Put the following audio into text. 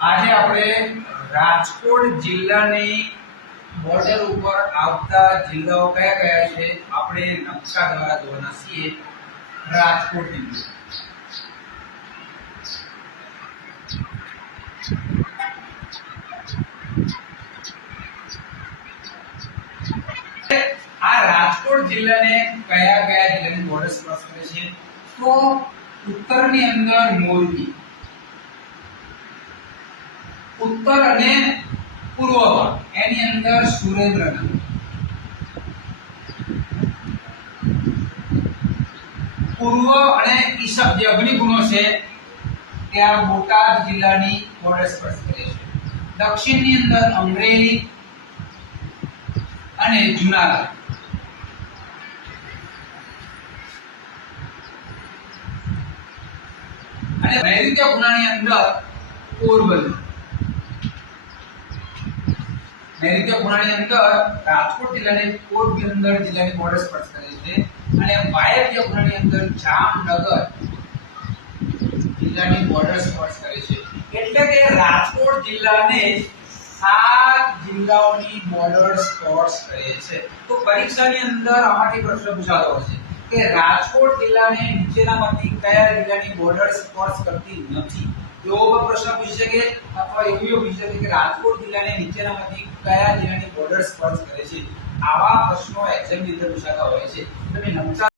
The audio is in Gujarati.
આજે આપણે રાજકોટ જિલ્લાની બોર્ડર ઉપર આવતા જિલ્લાઓ કયા કયા છે? આપણે નકશા દ્વારા જોવાના છીએ. રાજકોટની અંદર. આ રાજકોટ જિલ્લાને કયા કયા જિલ્લાની બોર્ડર સ્પર્શ કરે છે? તો ઉત્તરની અંદર મોરબી. ઉત્તર અને પૂર્વ ભાગ એની અંદર સુરેન્દ્રનગર પૂર્વ અને ઈસબ જે અગ્નિગુણો છે ત્યાં બોટાદ જિલ્લાની બોર્ડર સ્પર્શ કરે છે. દક્ષિણની અંદર અમરેલી અને જુનાગઢ. અને નૈઋત્ય ખૂણાની અંદર પોરબંદર. નૈઋત્ય ખૂણાની અંદર રાજકોટ જિલ્લાની પોરબંદર જિલ્લાની બોર્ડર સ્પર્શ કરે છે અને વાયવ્ય ખૂણાની અંદર જામનગર જિલ્લાની બોર્ડર સ્પર્શ કરે છે. એટલે કે રાજકોટ જિલ્લાને સાત જિલ્લાઓની બોર્ડર સ્પર્શ કરે છે. તો પરીક્ષાની અંદર આમાંથી પ્રશ્ન પૂછાતો હશે કે રાજકોટ જિલ્લાને નીચેનામાંથી કયા જિલ્લાની બોર્ડર સ્પર્શ કરતી નથી? એવો પ્રશ્ન પૂછી શકે અથવા એવું પૂછી શકે કે રાજકોટ જિલ્લાને નીચેનામાંથી કયા જિલ્લાની બોર્ડર સ્પર્શ કરે છે? આવા પ્રશ્નો એક્ઝામની અંદર પૂછાતા હોય છે. તમે નકશા